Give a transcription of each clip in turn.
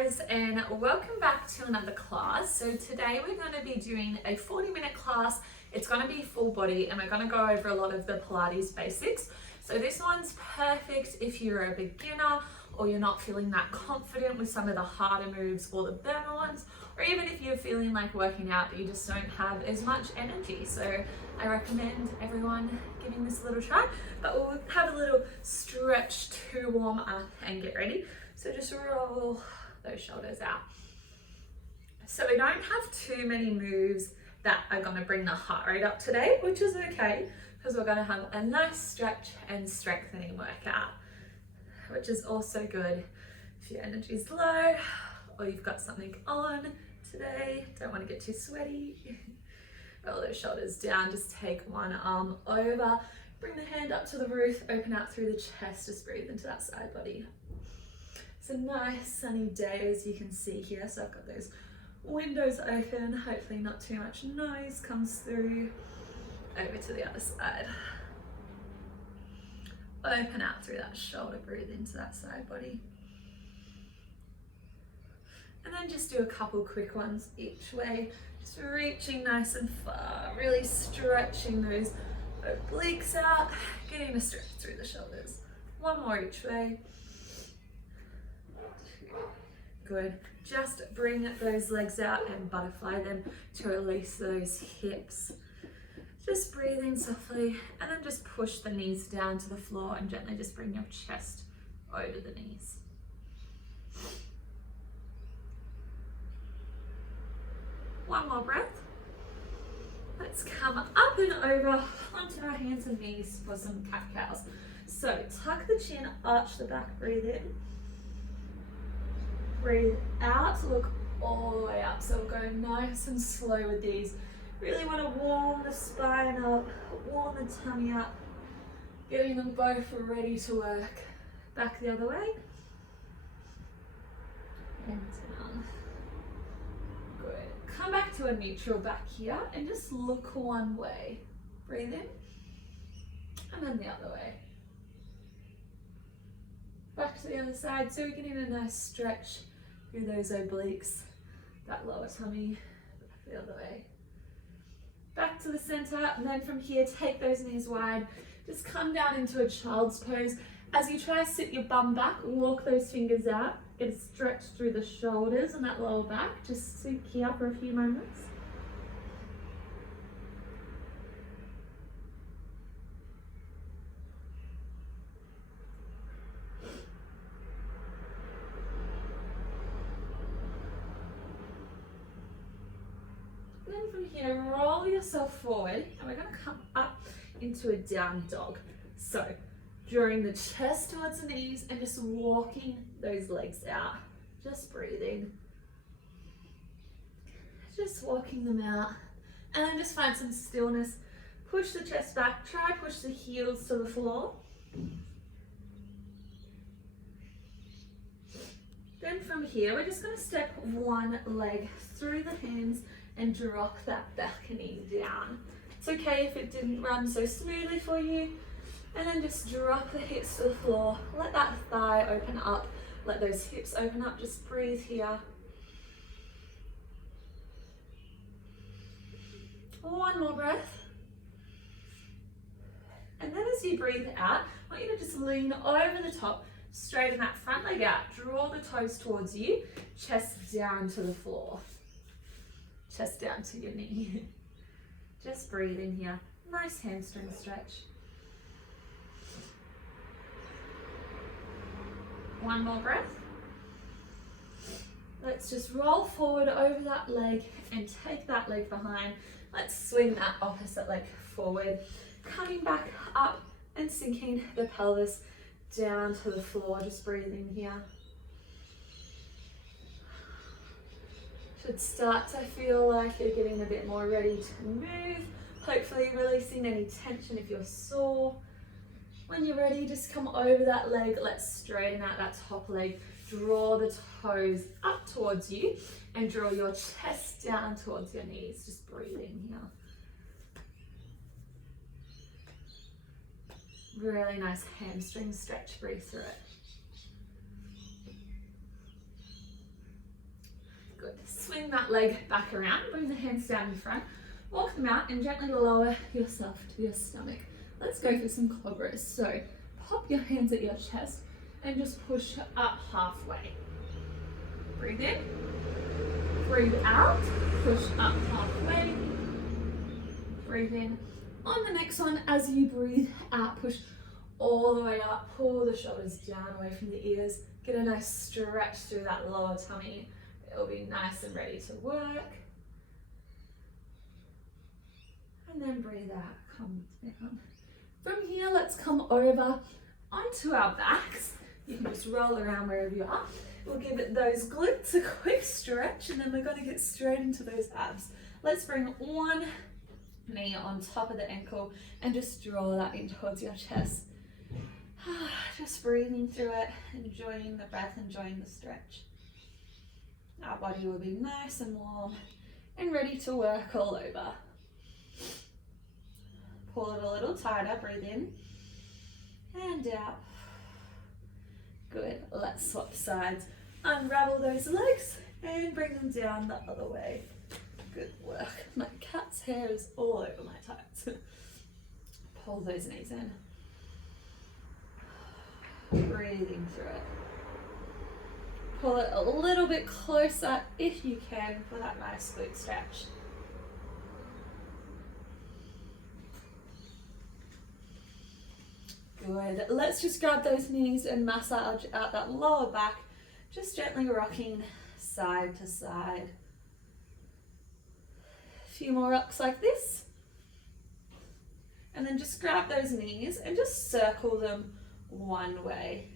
guys, and welcome back to another class. So today we're going to be doing a 40-minute class. It's going to be full body and we're going to go over a lot of the Pilates basics. So this one's perfect if you're a beginner or you're not feeling that confident with some of the harder moves or the burner ones, or even if you're feeling like working out but you just don't have as much energy. So I recommend everyone giving this a little try, but we'll have a little stretch to warm up and get ready. So just roll those shoulders out. So we don't have too many moves that are going to bring the heart rate up today, which is okay because we're going to have a nice stretch and strengthening workout, which is also good if your energy is low or you've got something on today, don't want to get too sweaty. Roll those shoulders down, just take one arm over, bring the hand up to the roof, open out through the chest, just breathe into that side body. It's a nice sunny day as you can see here, so I've got those windows open, hopefully not too much noise comes through. Over to the other side. Open out through that shoulder, breathe into that side body. And then just do a couple quick ones each way, just reaching nice and far, really stretching those obliques out, getting a stretch through the shoulders. One more each way. Good. Just bring those legs out and butterfly them to release those hips. Just breathing softly and then just push the knees down to the floor and gently just bring your chest over the knees. One more breath. Let's come up and over onto our hands and knees for some cat-cows. So tuck the chin, arch the back, breathe in. Breathe out, look all the way up. So we'll go nice and slow with these. Really want to warm the spine up, warm the tummy up, getting them both ready to work. Back the other way. And down. Good. Come back to a neutral back here and just look one way. Breathe in. And then the other way. Back to the other side. So we're getting a nice stretch through those obliques, that lower tummy. Back the other way. Back to the center, and then from here, take those knees wide. Just come down into a child's pose. As you try to sit your bum back, walk those fingers out. Get a stretch through the shoulders and that lower back. Just sit here for a few moments. Then from here, roll yourself forward and we're going to come up into a down dog. So drawing the chest towards the knees and just walking those legs out. Just breathing. Just walking them out. And then just find some stillness. Push the chest back. Try push the heels to the floor. Then from here, we're just going to step one leg through the hands and drop that back knee down. It's okay if it didn't run so smoothly for you. And then just drop the hips to the floor. Let that thigh open up. Let those hips open up. Just breathe here. One more breath. And then as you breathe out, I want you to just lean over the top, straighten that front leg out. Draw the toes towards you. Chest down to the floor. Chest down to your knee. Just breathe in here. Nice hamstring stretch. One more breath. Let's just roll forward over that leg and take that leg behind. Let's swing that opposite leg forward. Coming back up and sinking the pelvis down to the floor. Just breathe in here. Should start to feel like you're getting a bit more ready to move. Hopefully releasing any tension if you're sore. When you're ready, just come over that leg. Let's straighten out that top leg. Draw the toes up towards you and draw your chest down towards your knees. Just breathe in here. Really nice hamstring stretch. Breathe through it. swing that leg back around, bring the hands down in front, walk them out and gently lower yourself to your stomach. Let's go for some cobras. So pop your hands at your chest and just push up halfway. Breathe in, breathe out, push up halfway, breathe in. On the next one, as you breathe out, push all the way up, pull the shoulders down away from the ears, get a nice stretch through that lower tummy. It'll be nice and ready to work. And then breathe out, come down. From here, let's come over onto our backs. You can just roll around wherever you are. We'll give it those glutes a quick stretch, and then we're going to get straight into those abs. Let's bring one knee on top of the ankle and just draw that in towards your chest. Just breathing through it, enjoying the breath, enjoying the stretch. Our body will be nice and warm and ready to work all over. Pull it a little tighter, breathe in and out. Good, let's swap sides. Unravel those legs and bring them down the other way. Good work. My cat's hair is all over my tights. Pull those knees in. Breathing through it. Pull it a little bit closer if you can for that nice glute stretch. Good. Let's just grab those knees and massage out that lower back, just gently rocking side to side. A few more rocks like this. And then just grab those knees and just circle them one way.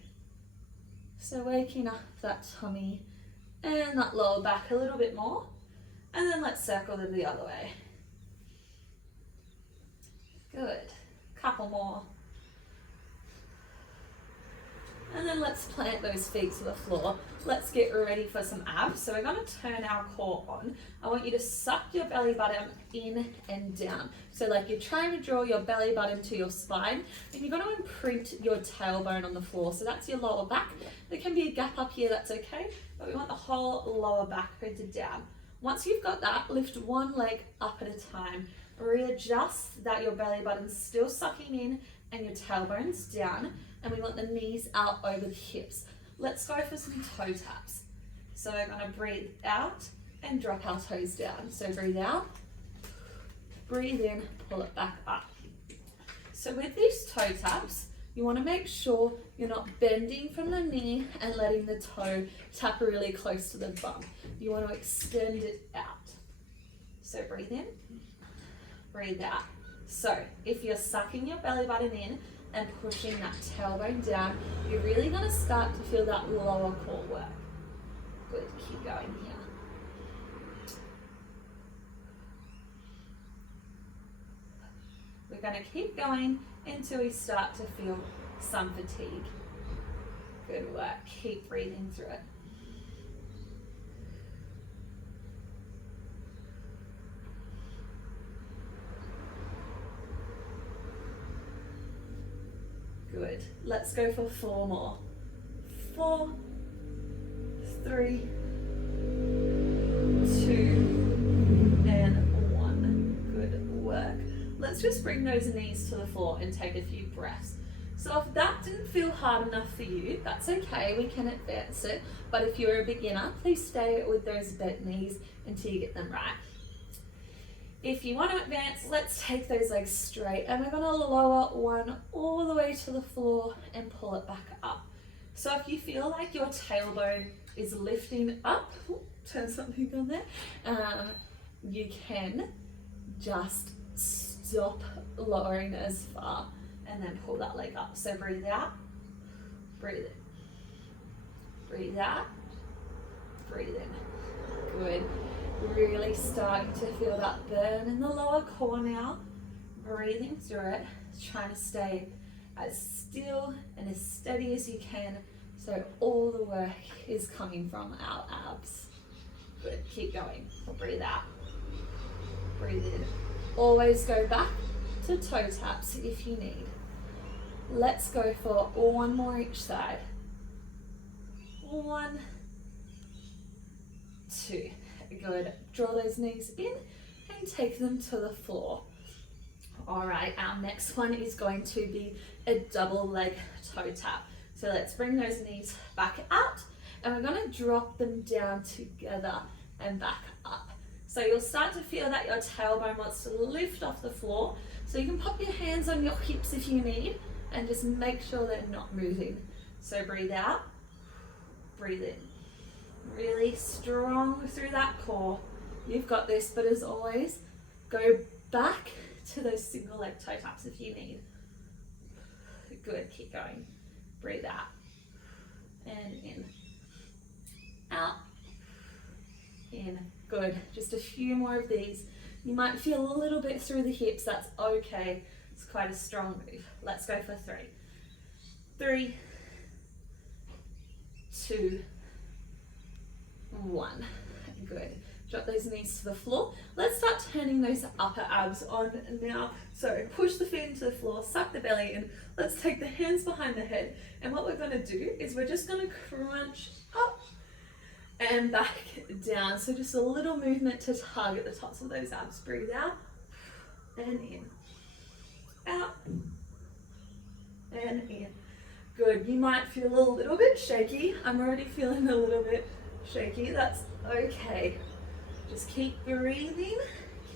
So waking up that tummy and that lower back a little bit more. And then let's circle them the other way. Good. Couple more. And then let's plant those feet to the floor. Let's get ready for some abs. So we're going to turn our core on. I want you to suck your belly button in and down. So like you're trying to draw your belly button to your spine, and you're going to imprint your tailbone on the floor. So that's your lower back. There can be a gap up here, that's okay, but we want the whole lower back printed down. Once you've got that, lift one leg up at a time. Readjust that your belly button's still sucking in and your tailbone's down, and we want the knees out over the hips. Let's go for some toe taps. So we're going to breathe out and drop our toes down. So breathe out, breathe in, pull it back up. So with these toe taps, you want to make sure you're not bending from the knee and letting the toe tap really close to the bum. You want to extend it out. So breathe in, breathe out. So if you're sucking your belly button in and pushing that tailbone down, you're really going to start to feel that lower core work. Good, keep going here. We're going to keep going until we start to feel some fatigue. Good work, keep breathing through it. Good. Let's go for 4 more. 4, 3, 2, and 1. Good work. Let's just bring those knees to the floor and take a few breaths. So if that didn't feel hard enough for you, that's okay, we can advance it. But if you're a beginner, please stay with those bent knees until you get them right. If you want to advance, let's take those legs straight, and we're going to lower one all the way to the floor and pull it back up. So if you feel like your tailbone is lifting up, turn something on there, you can just stop lowering as far and then pull that leg up. So breathe out, breathe in, breathe out, breathe in. Good. Really starting to feel that burn in the lower core now. Breathing through it, trying to stay as still and as steady as you can, so all the work is coming from our abs. Good, keep going. Breathe out, breathe in. Always go back to toe taps if you need. Let's go for 1 more each side. 1, 2. Good. Draw those knees in and take them to the floor. All right, our next one is going to be a double leg toe tap. So let's bring those knees back out and we're going to drop them down together and back up. So you'll start to feel that your tailbone wants to lift off the floor. So you can pop your hands on your hips if you need and just make sure they're not moving. So breathe out, breathe in. Really strong through that core. You've got this, but as always, go back to those single leg toe taps if you need. Good, keep going. Breathe out and in. Out, in. Good, just a few more of these. You might feel a little bit through the hips, that's okay. It's quite a strong move. Let's go for 3. 3, 2, 1. Good. Drop those knees to the floor. Let's start turning those upper abs on now. So push the feet into the floor, suck the belly in. Let's take the hands behind the head. And what we're going to do is we're just going to crunch up and back down. So just a little movement to target the tops of those abs. Breathe out and in. Out and in. Good. You might feel a little bit shaky. I'm already feeling a little bit shaky. That's okay. Just keep breathing.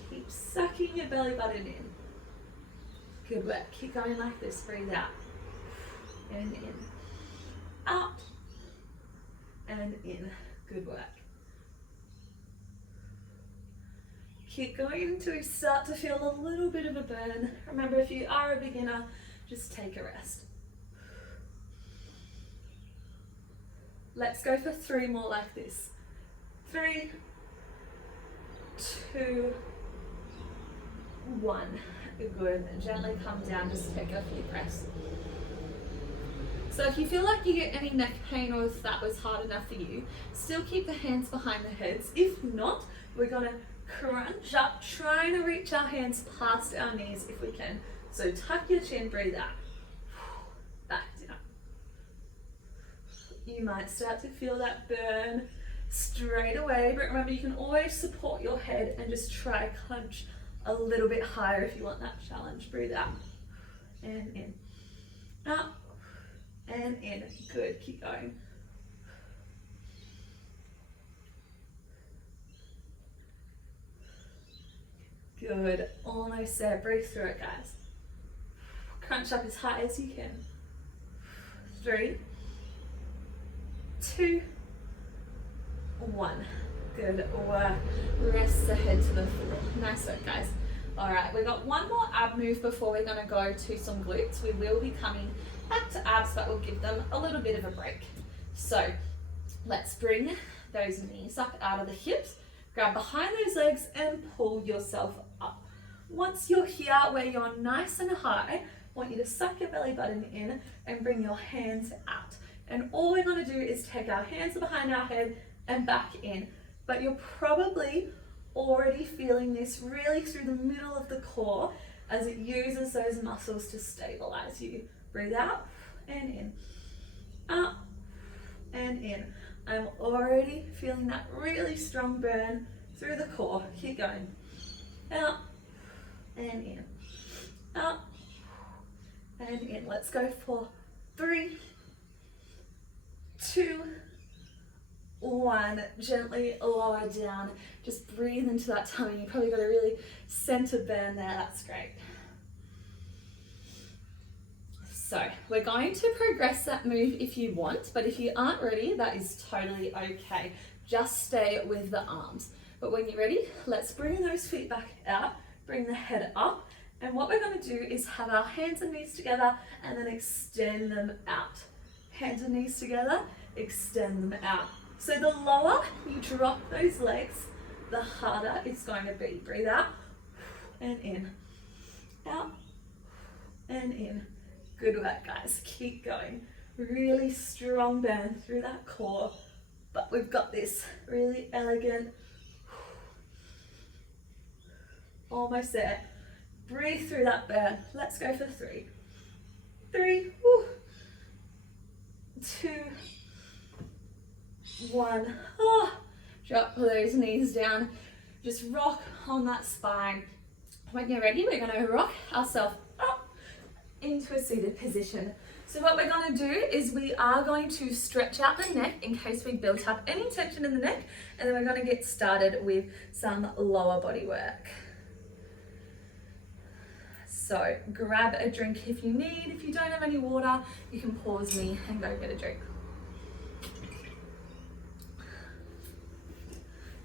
Keep sucking your belly button in. Good work. Keep going like this. Breathe out and in. Out and in. Good work. Keep going until you start to feel a little bit of a burn. Remember, if you are a beginner, just take a rest. Let's go for 3 more like this. 3, 2, 1. Good. Gently come down, just take a few breaths. So if you feel like you get any neck pain or if that was hard enough for you, still keep the hands behind the heads. If not, we're going to crunch up, trying to reach our hands past our knees if we can. So tuck your chin, breathe out. Back down. You might start to feel that burn straight away, but remember, you can always support your head and just try to crunch a little bit higher if you want that challenge. Breathe out and in. Out and in. Good, keep going. Good, almost there. Breathe through it, guys. Crunch up as high as you can. 3, 2, 1. Good work. Rest the head to the floor. Nice work, guys. All right, we've got one more ab move before we're going to go to some glutes. We will be coming back to abs, but we'll give them a little bit of a break. So let's bring those knees up out of the hips, grab behind those legs and pull yourself up. Once you're here where you're nice and high, I want you to suck your belly button in and bring your hands out. And all we're going to do is take our hands behind our head and back in. But you're probably already feeling this really through the middle of the core as it uses those muscles to stabilize you. Breathe out and in. Out and in. I'm already feeling that really strong burn through the core. Keep going. Out and in. Out and in. Let's go for 3, 2, 1. Gently lower down. Just breathe into that tummy. You probably got a really centered burn there. That's great. So we're going to progress that move if you want, but if you aren't ready, that is totally okay. Just stay with the arms. But when you're ready, let's bring those feet back out, bring the head up, and what we're going to do is have our hands and knees together and then extend them out. Hands and knees together, extend them out. So the lower you drop those legs, the harder it's going to be. Breathe out and in. Out and in. Good work, guys. Keep going. Really strong burn through that core, but we've got this. Really elegant. Almost there. Breathe through that burn. Let's go for 3. 3, 2, 1. Oh, Drop those knees down. Just rock on that spine. When you're ready, we're going to rock ourselves up into a seated position. So what we're going to do is we are going to stretch out the neck in case we built up any tension in the neck, and then we're going to get started with some lower body work. So grab a drink if you need. If you don't have any water, you can pause me and go get a drink.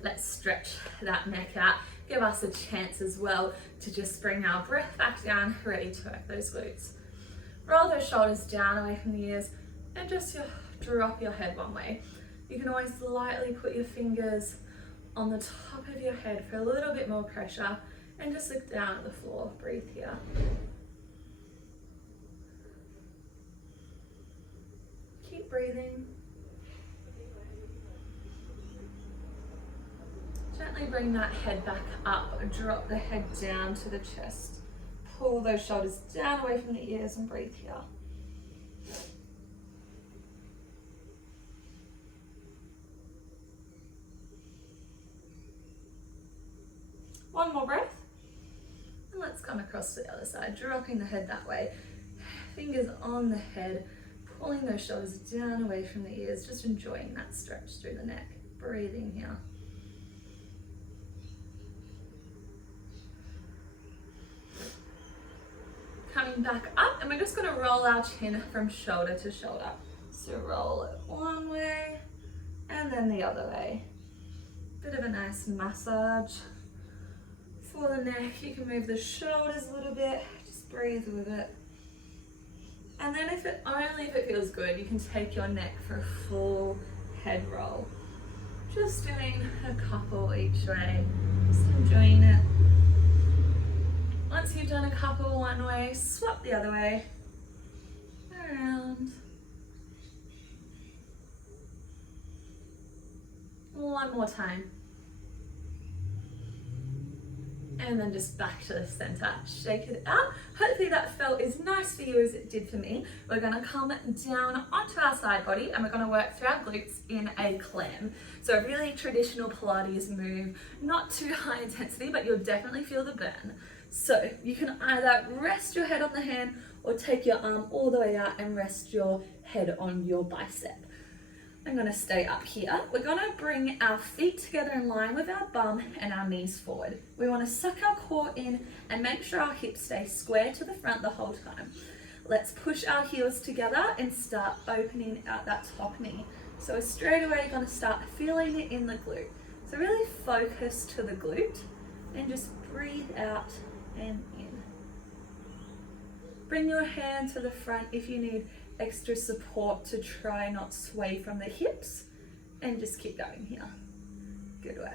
Let's stretch that neck out. Give us a chance as well to just bring our breath back down, ready to work those glutes. Roll those shoulders down away from the ears and just drop your head one way. You can always lightly put your fingers on the top of your head for a little bit more pressure and just look down at the floor. Breathe here. Keep breathing. Gently bring that head back up, drop the head down to the chest. Pull those shoulders down away from the ears and breathe here. One more breath. And let's come across to the other side, dropping the head that way. Fingers on the head, pulling those shoulders down away from the ears, just enjoying that stretch through the neck. Breathing here. Coming back up, and we're just going to roll our chin from shoulder to shoulder. So roll it one way and then the other way. Bit of a nice massage for the neck. You can move the shoulders a little bit, just breathe with it. And then only if it feels good, you can take your neck for a full head roll. Just doing a couple each way, just enjoying it. Once you've done a couple one way, swap the other way, around. One more time. And then just back to the center, shake it out. Hopefully that felt as nice for you as it did for me. We're gonna come down onto our side body and we're gonna work through our glutes in a clam. So a really traditional Pilates move, not too high intensity, but you'll definitely feel the burn. So you can either rest your head on the hand or take your arm all the way out and rest your head on your bicep. I'm going to stay up here. We're going to bring our feet together in line with our bum and our knees forward. We want to suck our core in and make sure our hips stay square to the front the whole time. Let's push our heels together and start opening out that top knee. So straight away, you're going to start feeling it in the glute. So really focus to the glute and just breathe out and in. Bring your hand to the front if you need extra support to try not sway from the hips, and just keep going here. Good work.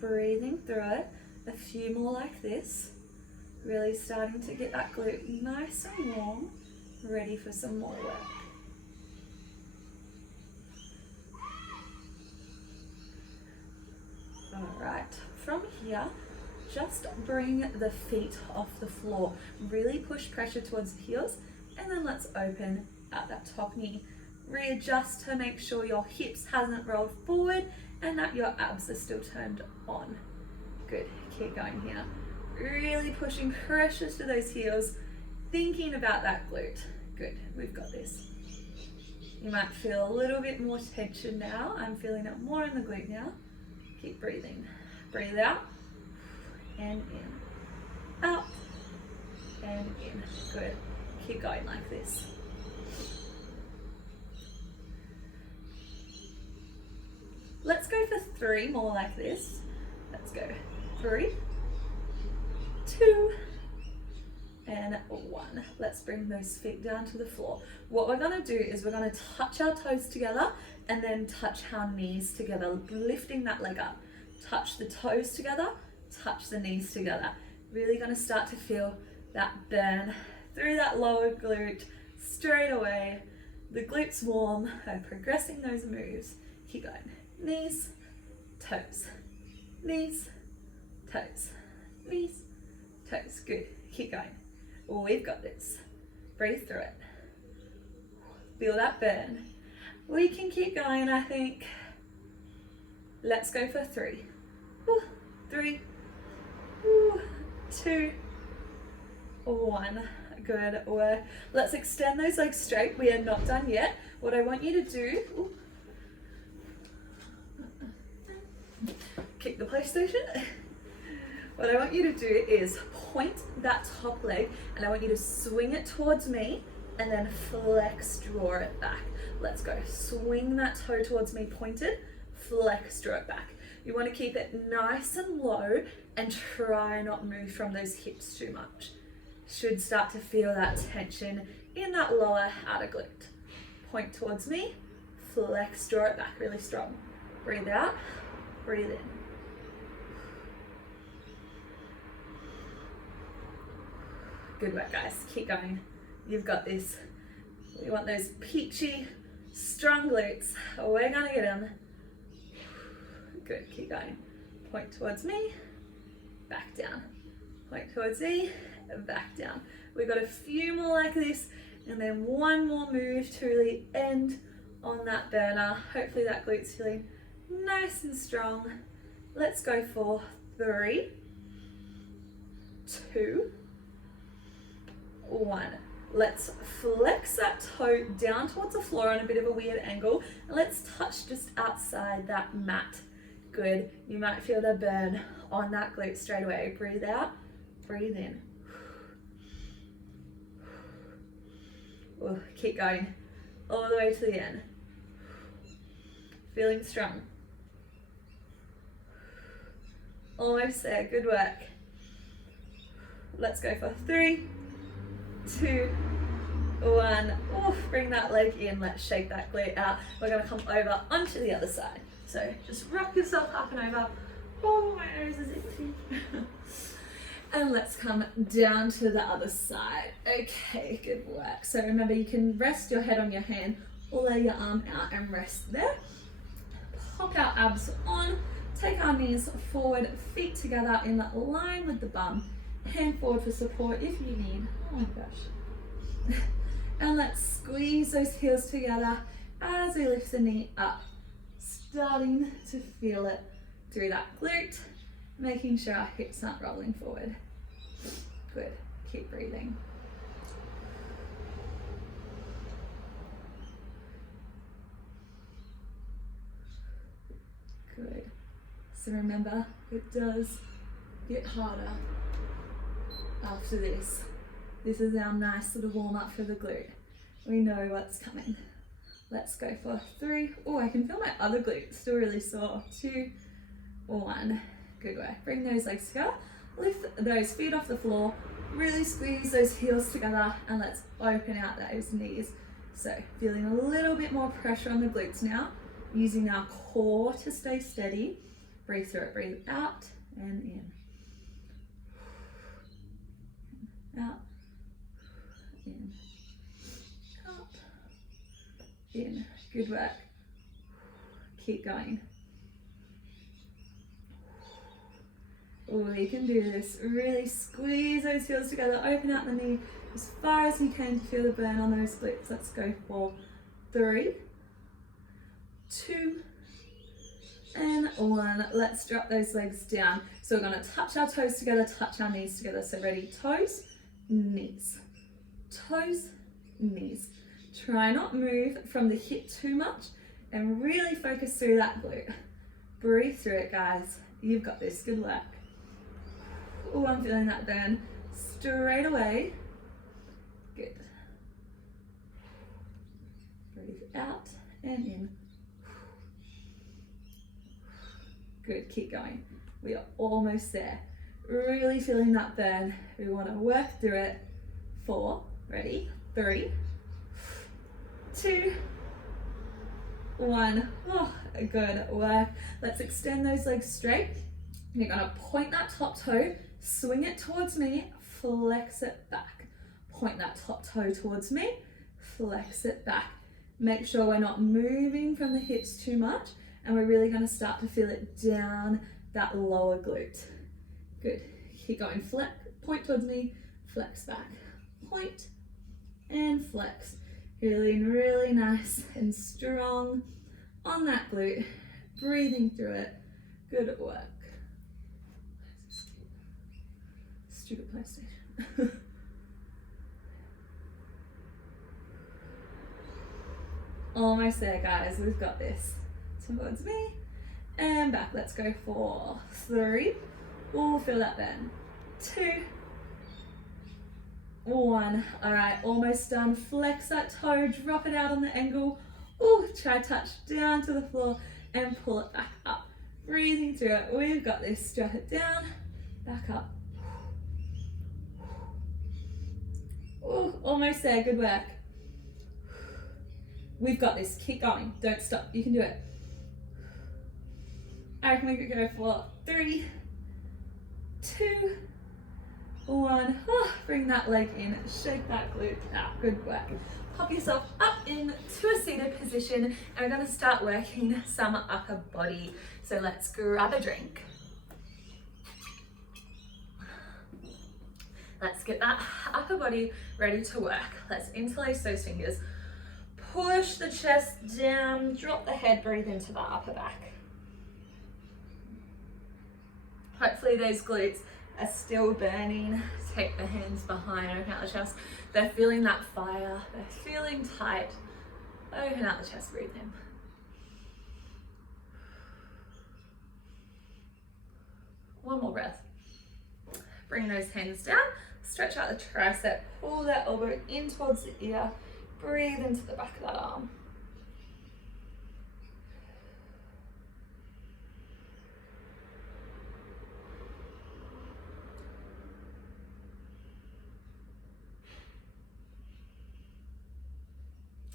Breathing through it, a few more like this. Really starting to get that glute nice and warm, ready for some more work. Alright, from here, just bring the feet off the floor. Really push pressure towards the heels, and then let's open at that top knee. Readjust to make sure your hips hasn't rolled forward and that your abs are still turned on. Good, keep going here. Really pushing pressure to those heels, thinking about that glute. Good, we've got this. You might feel a little bit more tension now. I'm feeling it more in the glute now. Keep breathing. Breathe out and in. Out and in. Good. Keep going like this. Let's go for 3 more like this. Let's go. 3, 2, and 1. Let's bring those feet down to the floor. What we're going to do is we're going to touch our toes together and then touch our knees together, lifting that leg up. Touch the toes together, touch the knees together. Really going to start to feel that burn through that lower glute straight away. The glute's warm, progressing those moves. Keep going. Knees, toes, knees, toes, knees, toes. Good. Keep going. We've got this. Breathe through it. Feel that burn. We can keep going, I think. Let's go for 3. 3, 2, 1. Good work. Let's extend those legs straight. We are not done yet. What I want you to do, kick the PlayStation. What I want you to do is point that top leg and I want you to swing it towards me and then flex, draw it back. Let's go. Swing that toe towards me, pointed, flex, draw it back. You want to keep it nice and low and try not move from those hips too much. Should start to feel that tension in that lower outer glute. Point towards me, flex, draw it back really strong. Breathe out, breathe in. Good work, guys. Keep going. You've got this. We want those peachy, strong glutes. We're gonna get them. Good, keep going. Point towards me, back down. Point towards me, back down. We've got a few more like this, and then one more move to really end on that burner. Hopefully that glute's feeling nice and strong. Let's go for 3, 2, 1. Let's flex that toe down towards the floor on a bit of a weird angle. And let's touch just outside that mat. Good. You might feel the burn on that glute straight away. Breathe out, breathe in. Keep going all the way to the end. Feeling strong. Almost there. Good work. Let's go for 3, 2, 1. Bring that leg in. Let's shake that glute out. We're going to come over onto the other side. So just rock yourself up and over. Oh, my nose is itchy. And let's come down to the other side. Okay, good work. So remember, you can rest your head on your hand or lay your arm out and rest there. Pop our abs on. Take our knees forward, feet together in line with the bum. Hand forward for support if you need. Oh my gosh. And let's squeeze those heels together as we lift the knee up. Starting to feel it through that glute, making sure our hips aren't rolling forward. Good. Keep breathing. Good. So remember, it does get harder after this. This is our nice little warm up for the glute. We know what's coming. Let's go for 3. I can feel my other glute still really sore. 2, 1. Good work. Bring those legs together. Lift those feet off the floor. Really squeeze those heels together and let's open out those knees. So feeling a little bit more pressure on the glutes now. Using our core to stay steady. Breathe through it. Breathe out and in. Out. In. Out. In. Good work. Keep going. You can do this. Really squeeze those heels together. Open out the knee as far as you can to feel the burn on those glutes. Let's go for 3, 2, and 1. Let's drop those legs down. So we're going to touch our toes together, touch our knees together. So ready? Toes, knees. Toes, knees. Try not move from the hip too much and really focus through that glute. Breathe through it, guys. You've got this. Good work. I'm feeling that burn straight away. Good. Breathe out and in. Good. Keep going. We are almost there. Really feeling that burn. We want to work through it. 4. Ready? 3, 2, 1. Good work. Let's extend those legs straight. You're going to point that top toe, swing it towards me, flex it back. Point that top toe towards me, flex it back. Make sure we're not moving from the hips too much, and we're really going to start to feel it down that lower glute. Good. Keep going. point towards me, flex back, point and flex. Feeling really nice and strong on that glute, breathing through it. Good work. Stupid PlayStation. Almost there, guys. We've got this. Towards me and back. Let's go for 3. Oh, feel that bend. 2, 1. All right, almost done. Flex that toe, drop it out on the ankle. Oh, try touch down to the floor and pull it back up. Breathing through it. We've got this. Strap it down, back up. Oh, almost there. Good work. We've got this. Keep going. Don't stop. You can do it. I reckon we could go for 3, 2, 1. Oh, bring that leg in. Shake that glute out. Good work. Pop yourself up into a seated position, and we're going to start working some upper body. So let's grab a drink. Let's get that upper body ready to work. Let's interlace those fingers. Push the chest down, drop the head, breathe into the upper back. Hopefully those glutes are still burning. Take the hands behind, open out the chest. They're feeling that fire, they're feeling tight. Open out the chest, breathe in. One more breath. Bring those hands down, stretch out the tricep, pull that elbow in towards the ear, breathe into the back of that arm.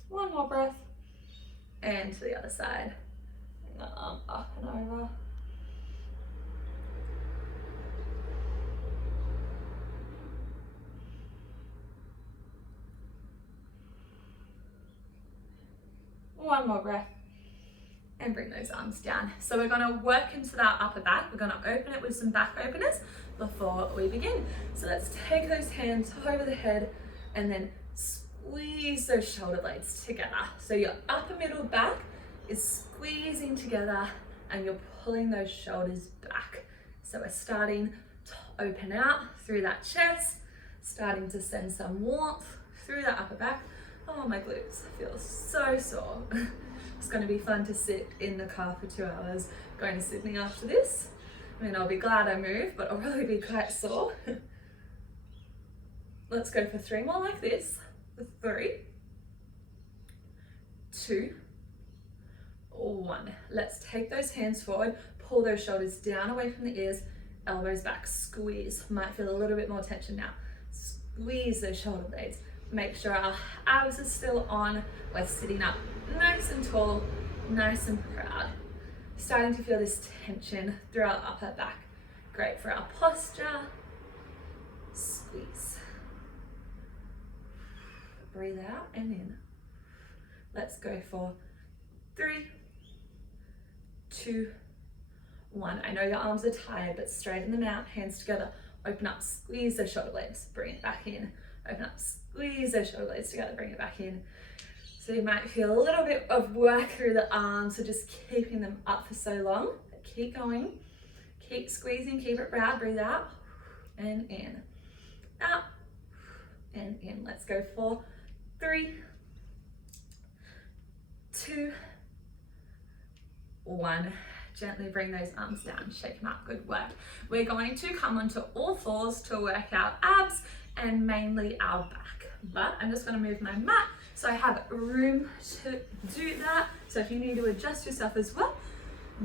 One more breath, and to the other side. Bring that arm up and over. One more breath, and bring those arms down. So we're going to work into that upper back. We're going to open it with some back openers before we begin. So let's take those hands over the head and then squeeze those shoulder blades together. So your upper middle back is squeezing together and you're pulling those shoulders back. So we're starting to open out through that chest, starting to send some warmth through that upper back. Oh, my glutes feel so sore. It's going to be fun to sit in the car for 2 hours going to Sydney after this. I mean, I'll be glad I moved, but I'll probably be quite sore. Let's go for 3 more like this. 3, 2, 1. Let's take those hands forward, pull those shoulders down away from the ears, elbows back, squeeze. Might feel a little bit more tension now. Squeeze those shoulder blades. Make sure our abs are still on. We're sitting up nice and tall, nice and proud. Starting to feel this tension through our upper back. Great for our posture. Squeeze. Breathe out and in. Let's go for 3, 2, 1. I know your arms are tired, but straighten them out, hands together. Open up, squeeze those shoulder blades, bring it back in. Open up, squeeze those shoulder blades together, bring it back in. So you might feel a little bit of work through the arms, so just keeping them up for so long. But keep going, keep squeezing, keep it proud, breathe out and in. Out and in. Let's go for 3, 2, 1. Gently bring those arms down, shake them up, good work. We're going to come onto all fours to work our abs and mainly our back. But I'm just going to move my mat so I have room to do that. So if you need to adjust yourself as well,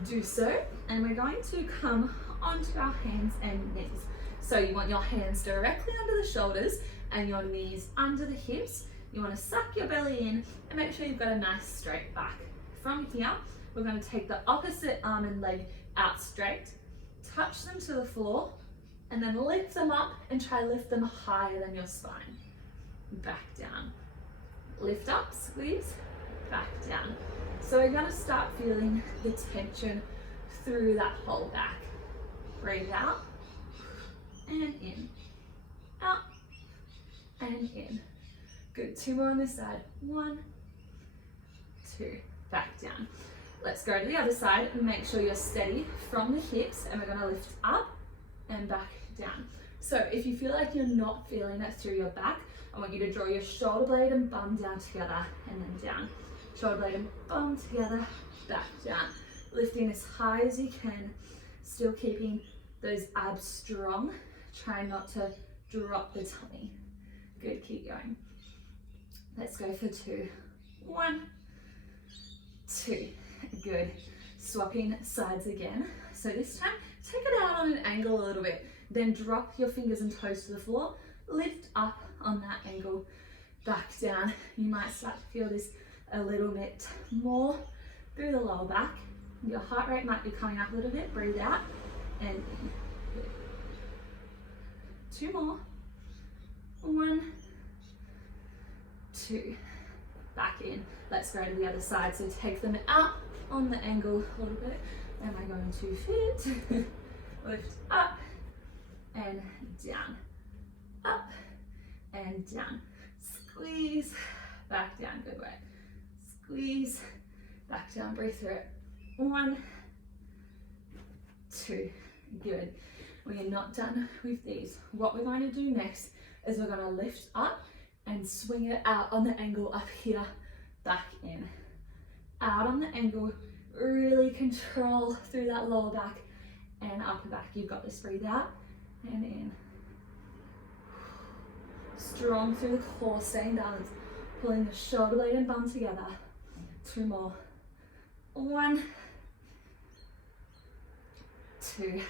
do so. And we're going to come onto our hands and knees. So you want your hands directly under the shoulders and your knees under the hips. You want to suck your belly in and make sure you've got a nice straight back. From here, we're going to take the opposite arm and leg out straight, touch them to the floor, and then lift them up and try lift them higher than your spine. Back down. Lift up, squeeze, back down. So we're going to start feeling the tension through that whole back. Breathe out and in. and in. Good, 2 more on this side. 1, 2, back down. Let's go to the other side and make sure you're steady from the hips, and we're gonna lift up and back down. So if you feel like you're not feeling it through your back, I want you to draw your shoulder blade and bum down together and then down. Shoulder blade and bum together, back down. Lifting as high as you can, still keeping those abs strong. Try not to drop the tummy. Good, keep going. Let's go for 2. 1, 2. Good. Swapping sides again. So this time, take it out on an angle a little bit. Then drop your fingers and toes to the floor. Lift up on that angle, back down. You might start to feel this a little bit more through the lower back. Your heart rate might be coming up a little bit. Breathe out and in. 2 more. 1, 2. Back in. Let's go to the other side. So take them out on the angle a little bit. Am I going to fit? Lift up and down. Up and down. Squeeze, back down. Good work. Squeeze, back down. Breathe through it. 1, 2. Good. We are not done with these. What we're going to do next is we're going to lift up and swing it out on the angle up here, back in. Out on the angle, really control through that lower back and up and back. You've got this. Breathe out and in. Strong through the core, staying balanced. Pulling the shoulder blade and bum together. 2 more. 1, 2.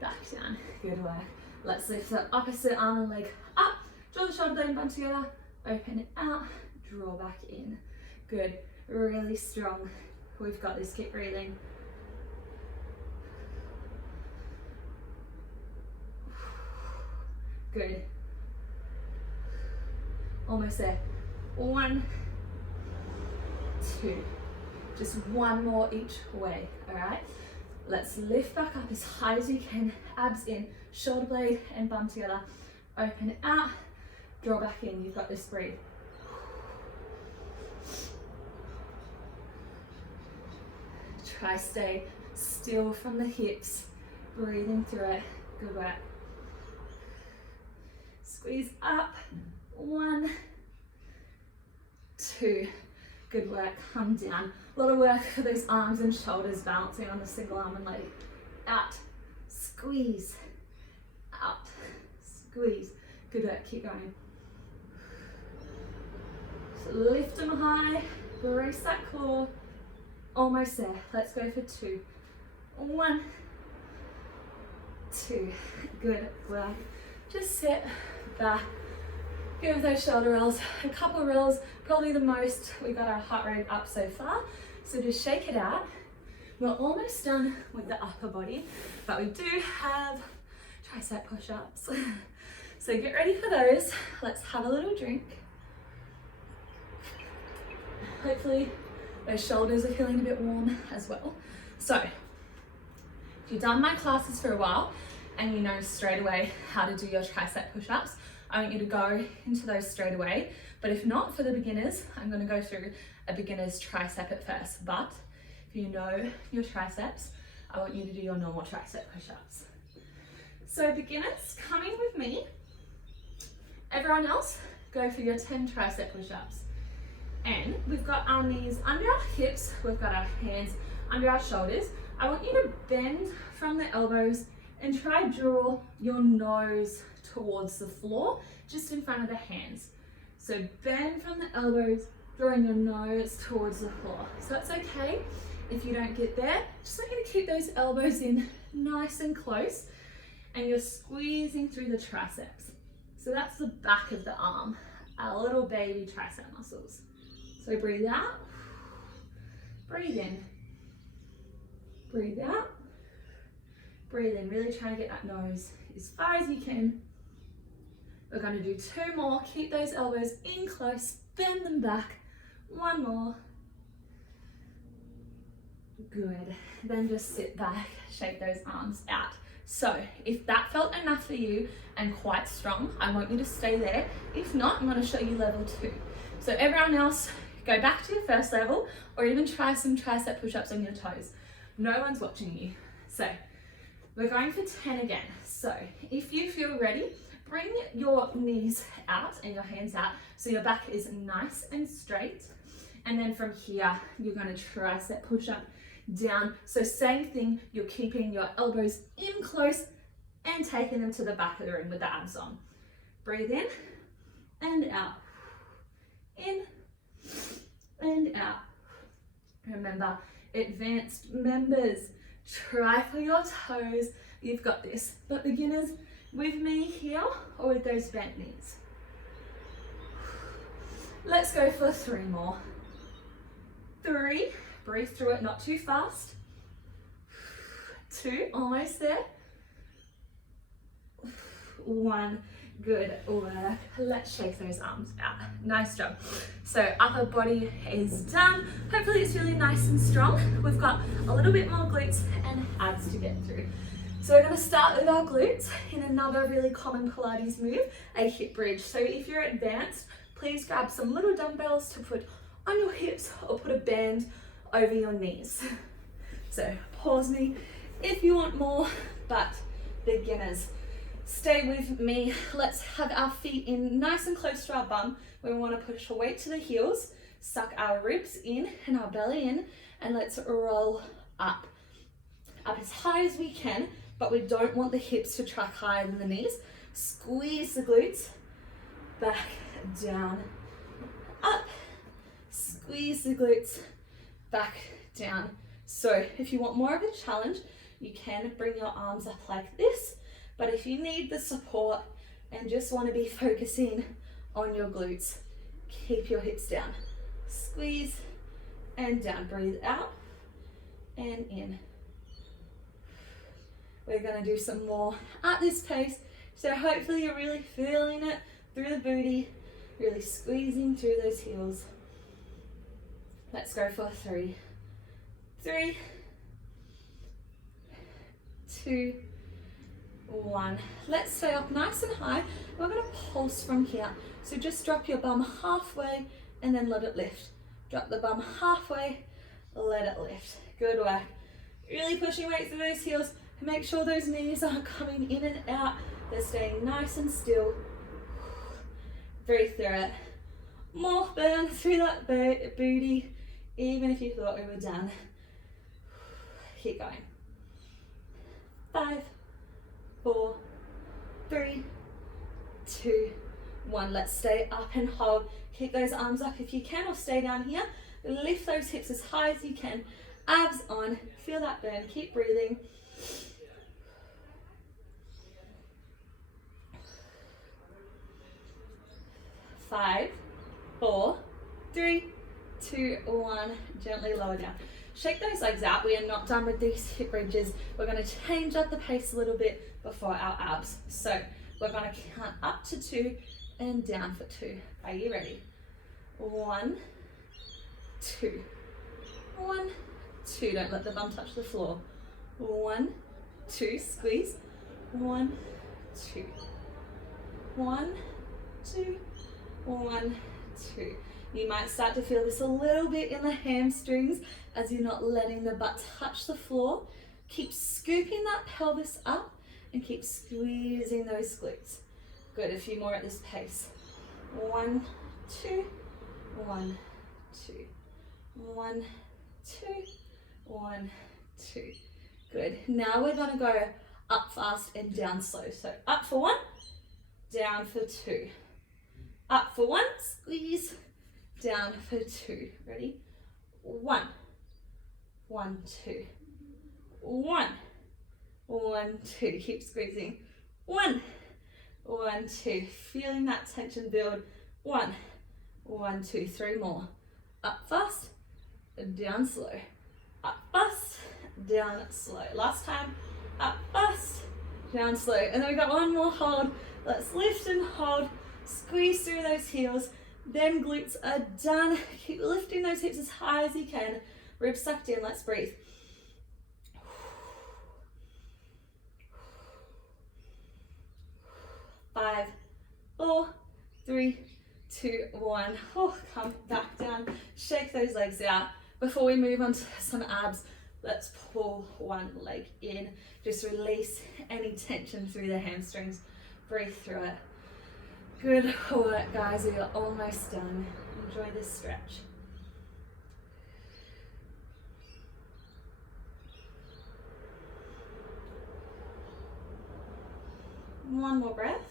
Back down. Good work. Let's lift the opposite arm and leg up. Draw the shoulder blade and bum together. Open it out. Draw back in. Good. Really strong. We've got this. Keep breathing. Good. Almost there. 1, 2. Just 1 more each way, all right? Let's lift back up as high as you can. Abs in, shoulder blade and bum together. Open it out, draw back in. You've got this. Breathe. Try stay still from the hips, breathing through it. Good work. Squeeze up. 1, 2. Good work. Come down. A lot of work for those arms and shoulders, balancing on the single arm and leg. Out. Squeeze. Out. Squeeze. Good work. Keep going. So lift them high. Brace that core. Almost there. Let's go for 2. 1, 2. Good work. Just sit back. Give those shoulder rolls a couple rolls, probably the most. We got our heart rate up so far. So just shake it out. We're almost done with the upper body, but we do have tricep push-ups. So get ready for those. Let's have a little drink. Hopefully those shoulders are feeling a bit warm as well. So if you've done my classes for a while and you know straight away how to do your tricep push-ups, I want you to go into those straight away. But if not, for the beginners, I'm going to go through a beginner's tricep at first. But if you know your triceps, I want you to do your normal tricep push-ups. So beginners, coming with me. Everyone else, go for your 10 tricep push-ups. And we've got our knees under our hips. We've got our hands under our shoulders. I want you to bend from the elbows and try draw your nose towards the floor, just in front of the hands. So bend from the elbows, drawing your nose towards the floor. So that's okay if you don't get there. Just want you to keep those elbows in nice and close, and you're squeezing through the triceps. So that's the back of the arm, our little baby tricep muscles. So breathe out, breathe in, breathe out, breathe in. Really trying to get that nose as far as you can. We're going to do 2 more. Keep those elbows in close, bend them back. 1 more. Good. Then just sit back, shake those arms out. So if that felt enough for you and quite strong, I want you to stay there. If not, I'm going to show you level 2. So everyone else, go back to your first level, or even try some tricep push-ups on your toes. No one's watching you. So we're going for 10 again. So if you feel ready, bring your knees out and your hands out so your back is nice and straight. And then from here, you're going to tricep push up down. So same thing, you're keeping your elbows in close and taking them to the back of the room with the abs on. Breathe in and out. In and out. Remember, advanced members, try for your toes. You've got this. But beginners, with me here or with those bent knees. Let's go for 3 more. 3, breathe through it, not too fast. 2, almost there. 1, good work. Let's shake those arms out. Nice job. So upper body is done. Hopefully it's really nice and strong. We've got a little bit more glutes and abs to get through. So we're going to start with our glutes in another really common Pilates move, a hip bridge. So if you're advanced, please grab some little dumbbells to put on your hips or put a band over your knees. So pause me if you want more, but beginners, stay with me. Let's have our feet in nice and close to our bum. We want to push our weight to the heels, suck our ribs in and our belly in, and let's roll up as high as we can, but we don't want the hips to track higher than the knees. Squeeze the glutes, back, down, up. Squeeze the glutes, back, down. So if you want more of a challenge, you can bring your arms up like this, but if you need the support and just want to be focusing on your glutes, keep your hips down. Squeeze and down. Breathe out and in. We're going to do some more at this pace, so hopefully you're really feeling it through the booty, really squeezing through those heels. Let's go for 3. 3, 2, 1. Let's stay up nice and high. We're going to pulse from here. So just drop your bum halfway and then let it lift. Drop the bum halfway, let it lift. Good work. Really pushing weight through those heels. Make sure those knees aren't coming in and out. They're staying nice and still. Breathe through it. More burn through that booty, even if you thought we were done. Keep going. 5, 4, 3, 2, 1. Let's stay up and hold. Keep those arms up if you can, or stay down here. Lift those hips as high as you can. Abs on. Feel that burn. Keep breathing. 5, 4, 3, 2, 1. Gently lower down. Shake those legs out. We are not done with these hip bridges. We're going to change up the pace a little bit before our abs. So we're going to count up to 2 and down for 2. Are you ready? 1, 2. 1, 2. Don't let the bum touch the floor. 1, 2. Squeeze. 1, 2. 1, 2. 1, 2. You might start to feel this a little bit in the hamstrings as you're not letting the butt touch the floor. Keep scooping that pelvis up and keep squeezing those glutes. Good, a few more at this pace. 1, 2, 1, 2, 1, 2, 1, 2. Good. Now we're going to go up fast and down slow. So up for 1, down for 2. Up for 1, squeeze, down for 2. Ready? 1, 1, 2. 1, 1, 2. Keep squeezing. 1, 1, 2. Feeling that tension build. 1, 1, 2. 3 more. Up fast, down slow. Up fast, down slow. Last time. Up fast, down slow. And then we got one more hold. Let's lift and hold. Squeeze through those heels. Then glutes are done. Keep lifting those hips as high as you can. Ribs sucked in. Let's breathe. 5, 4, 3, 2, 1. Oh, come back down. Shake those legs out. Before we move on to some abs, let's pull one leg in. Just release any tension through the hamstrings. Breathe through it. Good work, guys. We are almost done. Enjoy this stretch. One more breath.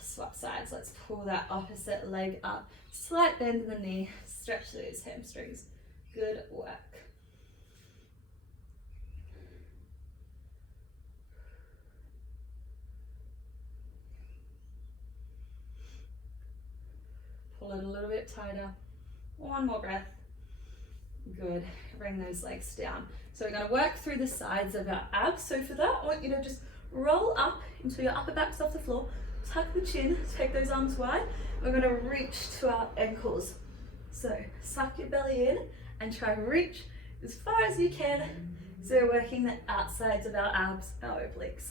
Swap sides. Let's pull that opposite leg up. Slight bend in the knee. Stretch those hamstrings. Good work. Pull it a little bit tighter. One more breath. Good. Bring those legs down. So we're going to work through the sides of our abs. So for that, I want you to just roll up until your upper back's off the floor. Tuck the chin. Take those arms wide. We're going to reach to our ankles. So suck your belly in and try and reach as far as you can. So we're working the outsides of our abs, our obliques.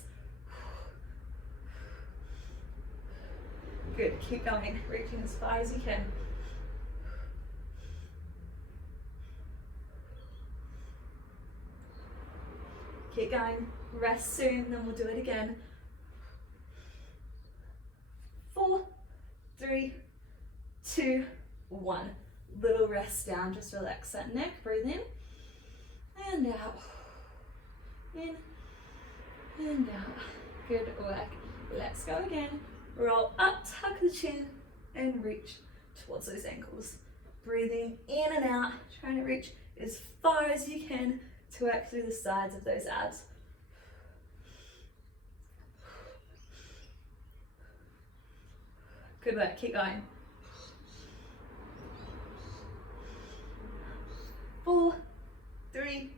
Good. Keep going. Reaching as far as you can. Keep going. Rest soon, then we'll do it again. 4, 3, 2, 1. Little rest down. Just relax that neck. Breathe in and out. In and out. Good work. Let's go again. Roll up, tuck the chin, and reach towards those ankles. Breathing in and out. Trying to reach as far as you can to work through the sides of those abs. Good work, keep going. 4, 3,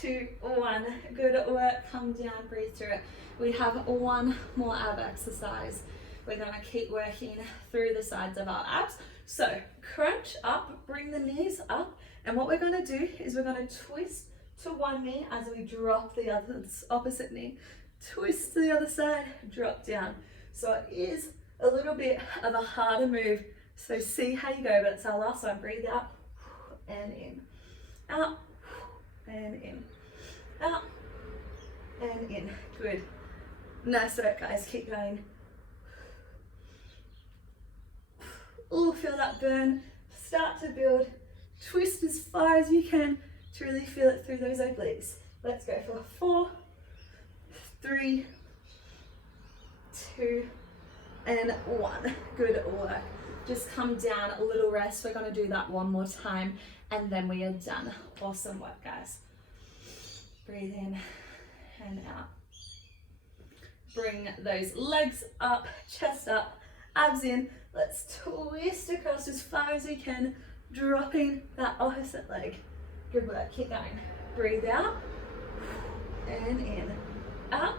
2, 1. Good work, come down, breathe through it. We have one more ab exercise. We're going to keep working through the sides of our abs. So crunch up, bring the knees up, and what we're going to do is we're going to twist to one knee as we drop the other opposite knee. Twist to the other side, drop down. So it is a little bit of a harder move. So see how you go, but it's our last one. Breathe out and in. Out and in. Out and in. Good. Nice work, guys. Keep going. Oh, feel that burn. Start to build. Twist as far as you can to really feel it through those obliques. Let's go for 4, 3, 2, and 1. Good work. Just come down, a little rest. We're going to do that one more time, and then we are done. Awesome work, guys. Breathe in and out. Bring those legs up, chest up, abs in. Let's twist across as far as we can, dropping that opposite leg. Good work, keep going. Breathe out and in, out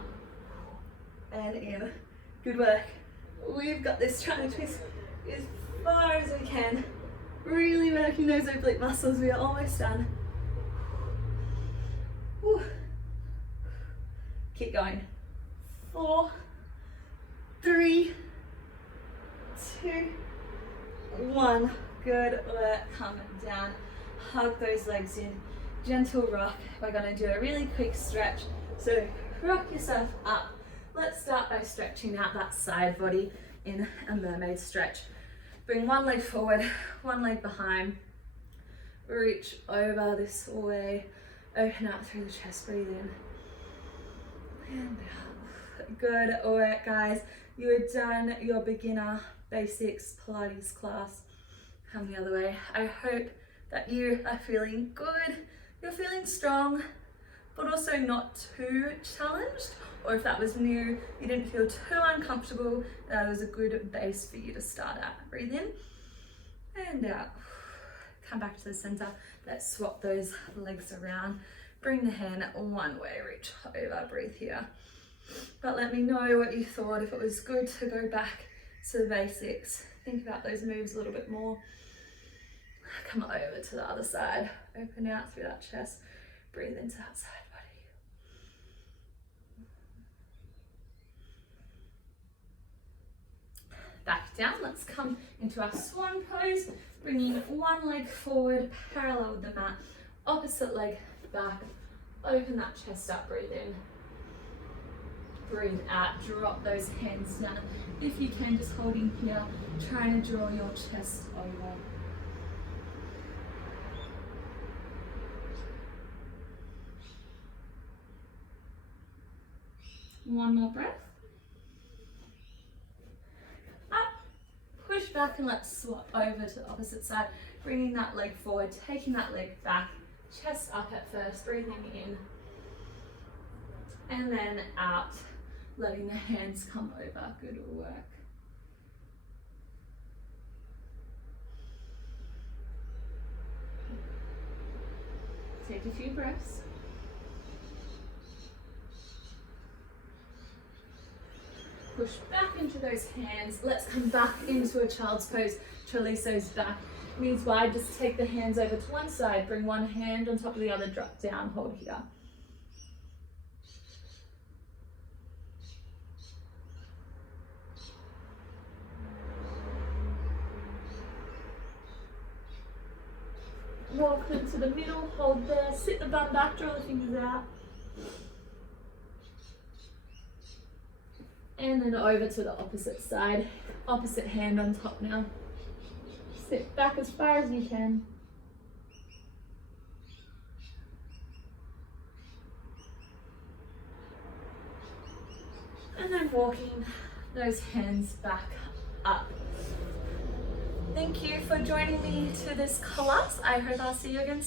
and in. Good work. We've got this, trying to twist as far as we can. Really working those oblique muscles. We are almost done. Whew. Keep going. 4, 3, 2, 1. Good work. Come down. Hug those legs in. Gentle rock. We're going to do a really quick stretch. So rock yourself up. Let's start by stretching out that side body in a mermaid stretch. Bring one leg forward, one leg behind. Reach over this way. Open out through the chest. Breathe in and out. Good work, guys. You are done your beginner basics Pilates class. Come the other way. I hope that you are feeling good, you're feeling strong, but also not too challenged. Or if that was new, you didn't feel too uncomfortable, that was a good base for you to start at. Breathe in and out. Come back to the center. Let's swap those legs around. Bring the hand one way, reach over, breathe here. But let me know what you thought, if it was good to go back to the basics. Think about those moves a little bit more. Come over to the other side. Open out through that chest. Breathe into that side body. down. Let's come into our swan pose, bringing one leg forward, parallel with the mat, opposite leg back, open that chest up, breathe in, breathe out, drop those hands down. If you can, just holding here, trying to draw your chest over. One more breath. Up, push back and let's swap over to the opposite side, bringing that leg forward, taking that leg back, chest up at first, breathing in, and then out, letting the hands come over. Good work. Take a few breaths. Push back into those hands. Let's come back into a child's pose to release those back. Knees wide, just take the hands over to one side, bring one hand on top of the other, drop down, hold here. Walk into the middle, hold there, sit the bum back, draw the fingers out. And then over to the opposite side, opposite hand on top now. Sit back as far as you can. And then walking those hands back up. Thank you for joining me to this class. I hope I'll see you again soon.